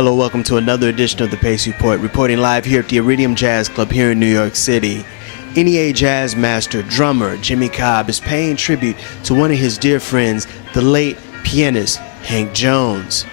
Hello, welcome to another edition of the Pace Report, reporting live here at the Iridium Jazz Club here in New York City. NEA jazz master, drummer Jimmy Cobb is paying tribute to one of his dear friends, the late pianist Hank Jones.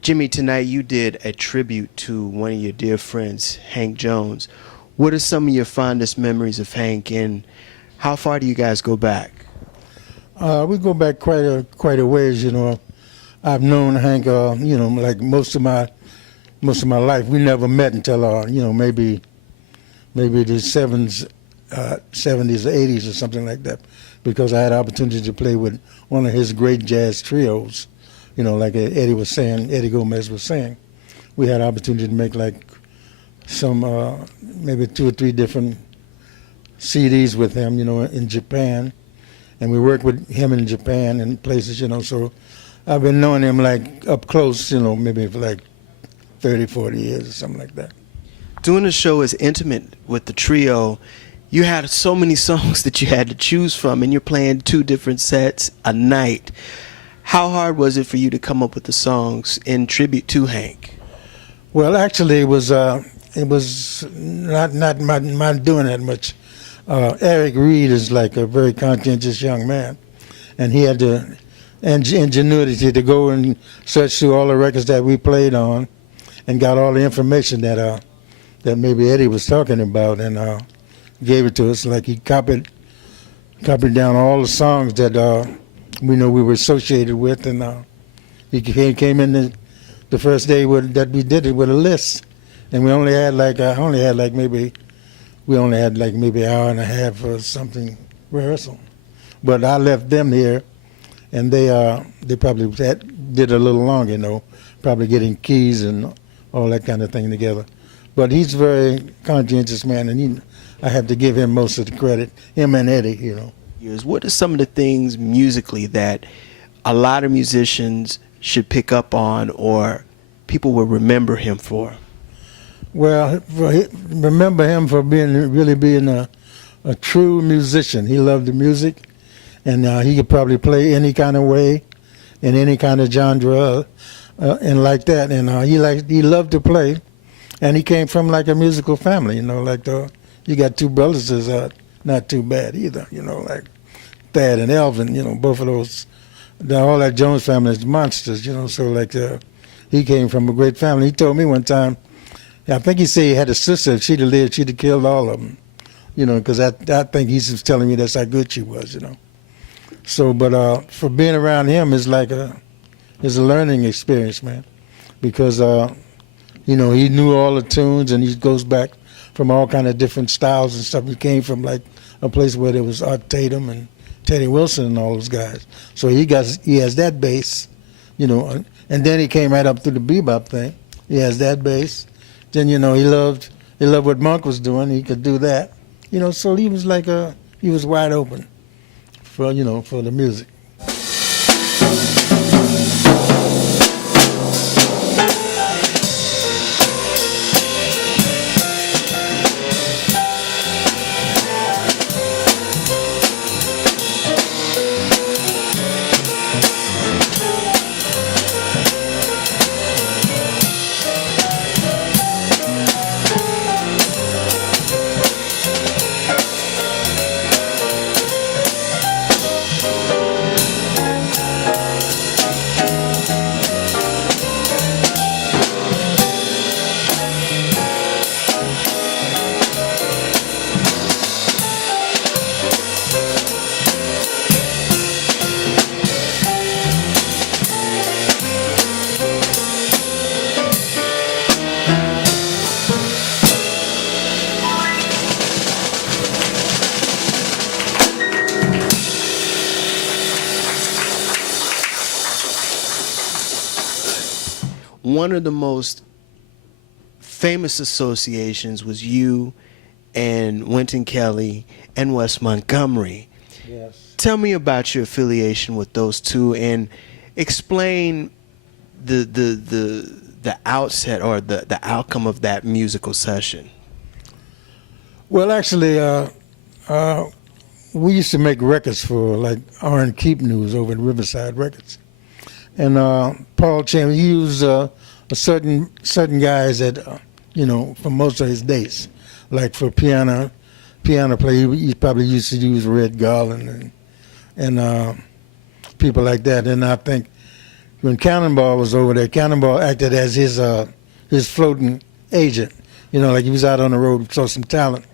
Jimmy, tonight you did a tribute to one of your dear friends, Hank Jones. What are some of your fondest memories of Hank, and how far do you guys go back? We go back quite a ways. You know, I've known Hank, like most of my life. We never met until maybe the 70s or 80s or something like that, because I had the opportunity to play with one of his great jazz trios. You know, like Eddie Gomez was saying, we had the opportunity to make like some, maybe 2 or 3 different CDs with him, in Japan. And we worked with him in Japan and places, so I've been knowing him like up close, maybe for like 30, 40 years or something like that. Doing a show as intimate with the trio, you had so many songs that you had to choose from, and you're playing 2 different sets a night. How hard was it for you to come up with the songs in tribute to Hank? Well, actually, it was not my doing that much. Eric Reed is like a very conscientious young man, and he had the ingenuity to go and search through all the records that we played on, and got all the information that maybe Eddie was talking about, and gave it to us. Like he copied down all the songs that we were associated with, and he came in the first day that we did it with a list, and we only had maybe an hour and a half or something rehearsal. But I left them here, and they probably did a little longer, probably getting keys and all that kind of thing together. But he's a very conscientious man, and I have to give him most of the credit, him and Eddie, What are some of the things musically that a lot of musicians should pick up on, or people will remember him for? Well, remember him for really being a true musician. He loved the music, and he could probably play any kind of way, in any kind of genre, and like that. And he loved to play, and he came from like a musical family. You got 2 brothers that's not too bad either. Like Thad and Elvin. Both of those. All that Jones family is monsters. So like he came from a great family. He told me one time, I think he said he had a sister. If she'd have lived, she'd have killed all of them. Because I think he's telling me that's how good she was. So, but for being around him is like a learning experience, man. Because he knew all the tunes, and he goes back from all kind of different styles and stuff. He came from like a place where there was Art Tatum and Teddy Wilson and all those guys. So he has that bass, and then he came right up through the bebop thing. He has that bass. Then he loved what Monk was doing. He could do that, So he was like he was wide open for for the music. one of the most famous associations was you and Wynton Kelly and Wes Montgomery. Yes. Tell me about your affiliation with those two and explain the outset or the outcome of that musical session. Well, actually, we used to make records for like R&Keep News over at Riverside Records, and Paul Chambers, he used certain guys that for most of his days, like for piano play, he probably used to use Red Garland and people like that. And I think when Cannonball was over there, Cannonball acted as his floating agent. Like he was out on the road, saw some talent,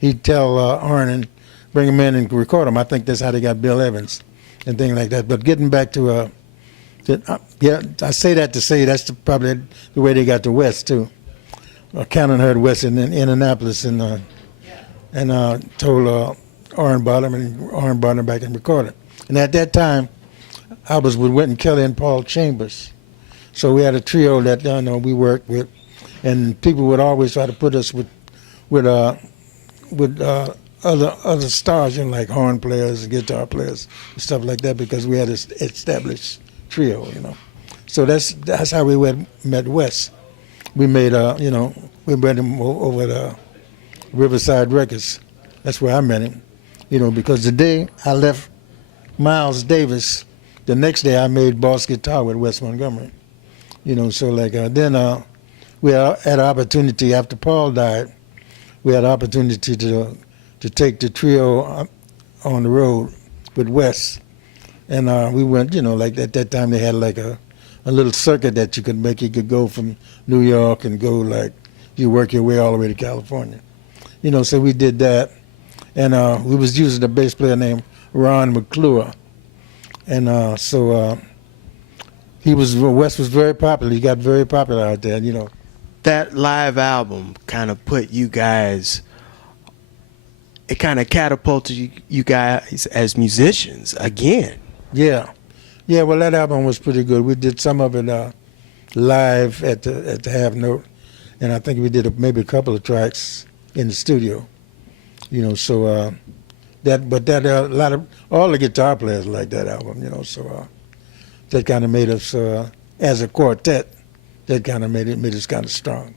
he'd tell Arn and bring him in and record him. I think that's how they got Gil Evans and things like that. But getting back to I say that to say that's probably the way they got to Wes too. Cannon heard Wes in Indianapolis and told Arn about him, and Arn brought him back and recorded. And at that time, I was with Wynton Kelly and Paul Chambers, so we had a trio that we worked with, and people would always try to put us with other stars, like horn players and guitar players and stuff like that, because we had an established trio, So that's how we met Wes. We made we met him over at Riverside Records. That's where I met him, because the day I left Miles Davis, the next day I made Boss Guitar with Wes Montgomery. So then we had an opportunity after Paul died. We had an opportunity to take the trio on the road with Wes, and we went. Like at that time they had like a little circuit that you could make. You could go from New York and go like you work your way all the way to California. So we did that, and we was using a bass player named Ron McClure, and Wes was very popular. He got very popular out there, That live album kind of put you guys, it kind of catapulted you guys as musicians again. Yeah. Well, that album was pretty good. We did some of it live at the Half Note, and I think we did maybe a couple of tracks in the studio. So a lot of all the guitar players liked that album. So that kind of made us as a quartet. That kind of made us kind of strong.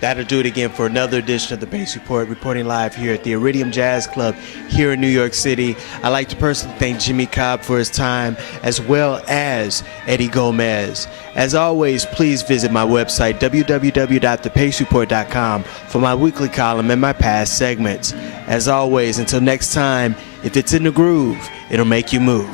That'll do it again for another edition of the Bass Report, reporting live here at the Iridium Jazz Club here in New York City. I'd like to personally thank Jimmy Cobb for his time, as well as Eddie Gomez. As always, please visit my website, www.thepacereport.com, for my weekly column and my past segments. As always, until next time, if it's in the groove, it'll make you move.